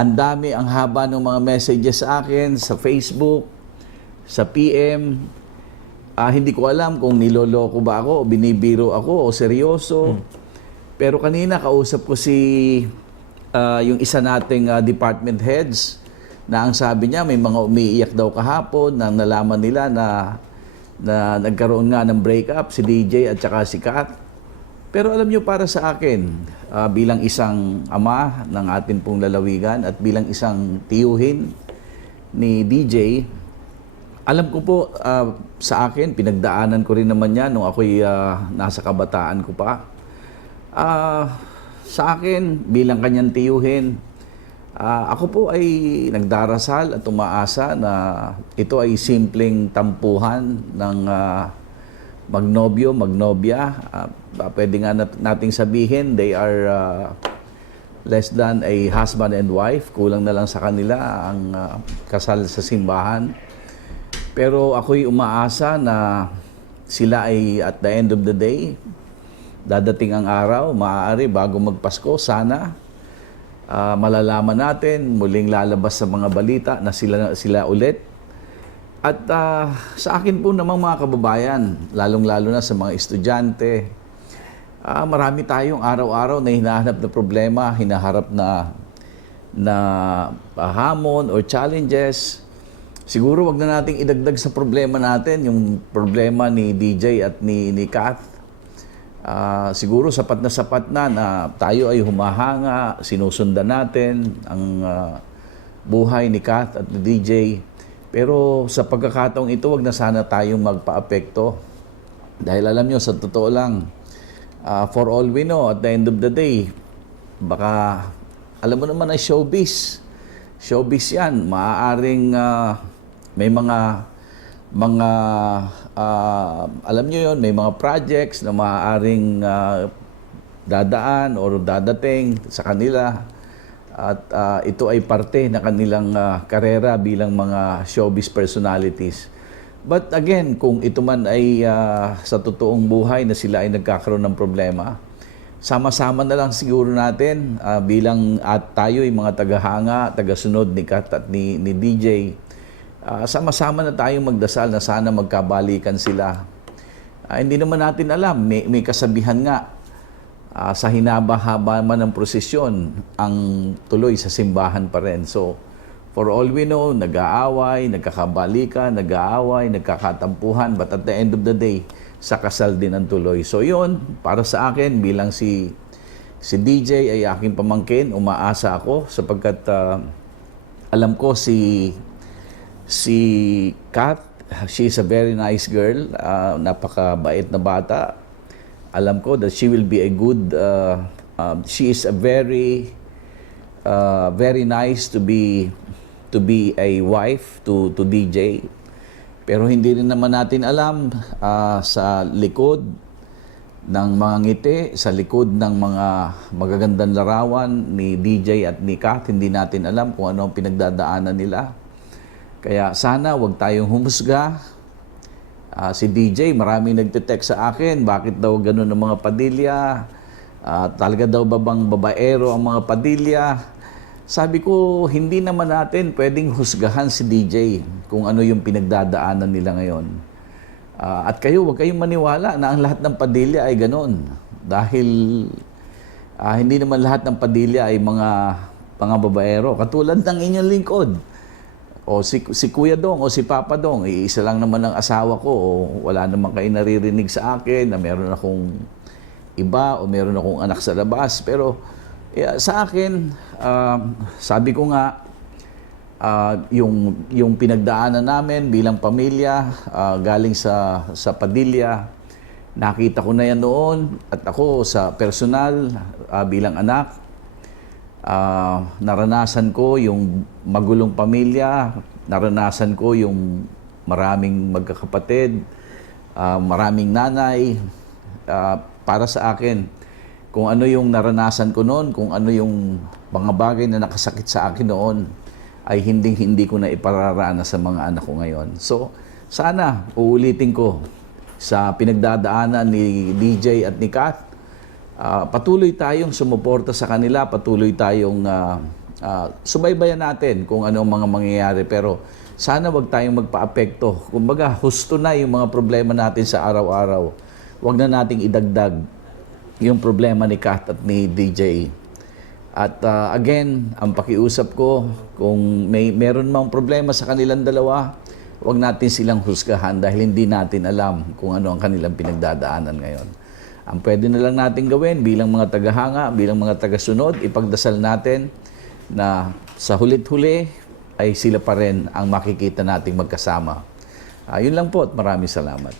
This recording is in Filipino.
ang dami, ang haba ng mga messages sa akin sa Facebook, sa PM. Ah, hindi ko alam kung niloloko ba ako o binibiro ako o seryoso. Pero kanina kausap ko si ah, yung isa nating ah, department heads na ang sabi niya may mga umiiyak daw kahapon nang nalaman nila na na nagkaroon nga ng breakup si DJ at saka si Kat. Pero alam niyo para sa akin ah, bilang isang ama ng atin pong lalawigan at bilang isang tiyuhin ni DJ, alam ko po ah, sa akin, pinagdaanan ko rin naman yan nung ako'y ah, nasa kabataan ko pa. Ah, sa akin, bilang kanyang tiyuhin, ah, ako po ay nagdarasal at umaasa na ito ay simpleng tampuhan ng ah, magnobyo, magnobya. Ah, pwede nga nat- nating sabihin, they are ah, less than a husband and wife. Kulang na lang sa kanila ang ah, kasal sa simbahan. Pero ako'y umaasa na sila ay at the end of the day, dadating ang araw, maaari bago magpasko, sana ah, malalaman natin, muling lalabas sa mga balita na sila, sila ulit. At ah, sa akin po namang mga kababayan, lalong-lalo na sa mga estudyante, ah, marami tayong araw-araw na hinahanap na problema, hinaharap na na ah, hamon or challenges. Siguro wag na nating idagdag sa problema natin yung problema ni DJ at ni ni Kath. Ah, siguro sapat na sapat na na tayo ay humahanga, sinusundan natin ang ah, buhay ni Kath at ni DJ. Pero sa pagkakataong ito, wag na sana tayong magpa-apekto. Dahil alam nyo, sa totoo lang, ah, for all we know, at the end of the day, baka, alam mo naman ay showbiz. Showbiz yan. Maaaring ah, may mga, mga, ah, alam nyo yon may mga projects na maaaring ah, dadaan or dadating sa kanila at ah, ito ay parte na kanilang ah, karera bilang mga showbiz personalities. But again, kung ito man ay ah, sa totoong buhay na sila ay nagkakaroon ng problema, sama-sama na lang siguro natin ah, bilang at tayo ay mga tagahanga, tagasunod ni Kat at ni, ni DJ. ah, sama-sama na tayong magdasal na sana magkabalikan sila. Ah, hindi naman natin alam, may, may kasabihan nga, Ah, sa hinaba-haba man ng prosesyon, ang tuloy sa simbahan pa rin. So, for all we know, nag-aaway, nagkakabalikan, nag-aaway, nagkakatampuhan, but at the end of the day, sa kasal din ang tuloy. So, yun, para sa akin, bilang si, si DJ ay aking pamangkin, umaasa ako sapagkat ah, alam ko si si Kat, she is a very nice girl, ah, napakabait na bata, alam ko that she will be a good uh, uh, she is a very uh, very nice to be to be a wife to to DJ pero hindi rin naman natin alam uh, sa likod ng mga ngiti sa likod ng mga magagandang larawan ni DJ at ni Kat hindi natin alam kung ano ang pinagdadaanan nila. Kaya sana wag tayong humusga Ah, si DJ, marami nagte-text sa akin, bakit daw ganun ang mga padilya? Ah, talaga daw ba bang babaero ang mga padilya? Sabi ko, hindi naman natin pwedeng husgahan si DJ kung ano yung pinagdadaanan nila ngayon. Ah, at kayo, huwag kayong maniwala na ang lahat ng padilya ay ganun. Dahil ah, hindi naman lahat ng padilya ay mga mga babaero. Katulad ng inyong lingkod. O si, si Kuya Dong o si Papa Dong, iisa lang naman ang asawa ko o wala naman kayo naririnig sa akin na meron akong iba o meron akong anak sa labas. Pero yeah, sa akin, um, sabi ko nga, ah, yung, yung pinagdaanan namin bilang pamilya, ah, galing sa, sa Padilla, nakita ko na yan noon at ako sa personal ah, bilang anak, Ah, naranasan ko yung magulong pamilya, naranasan ko yung maraming magkakapatid, ah, maraming nanay. Ah, para sa akin, kung ano yung naranasan ko noon, kung ano yung mga bagay na nakasakit sa akin noon, ay hindi hindi ko na ipararanas sa mga anak ko ngayon. So, sana uulitin ko sa pinagdadaanan ni DJ at ni Kath, Ah, patuloy tayong sumuporta sa kanila, patuloy tayong ah, ah, subaybayan natin kung ano ang mga mangyayari. Pero sana wag tayong magpa-apekto. Kumbaga, husto na yung mga problema natin sa araw-araw. Wag na nating idagdag yung problema ni Kat at ni DJ. At ah, again, ang pakiusap ko, kung may meron mang problema sa kanilang dalawa, wag natin silang husgahan dahil hindi natin alam kung ano ang kanilang pinagdadaanan ngayon. Ang pwede na lang natin gawin bilang mga tagahanga, bilang mga tagasunod, ipagdasal natin na sa hulit-huli ay sila pa rin ang makikita nating magkasama. Yun lang po at maraming salamat.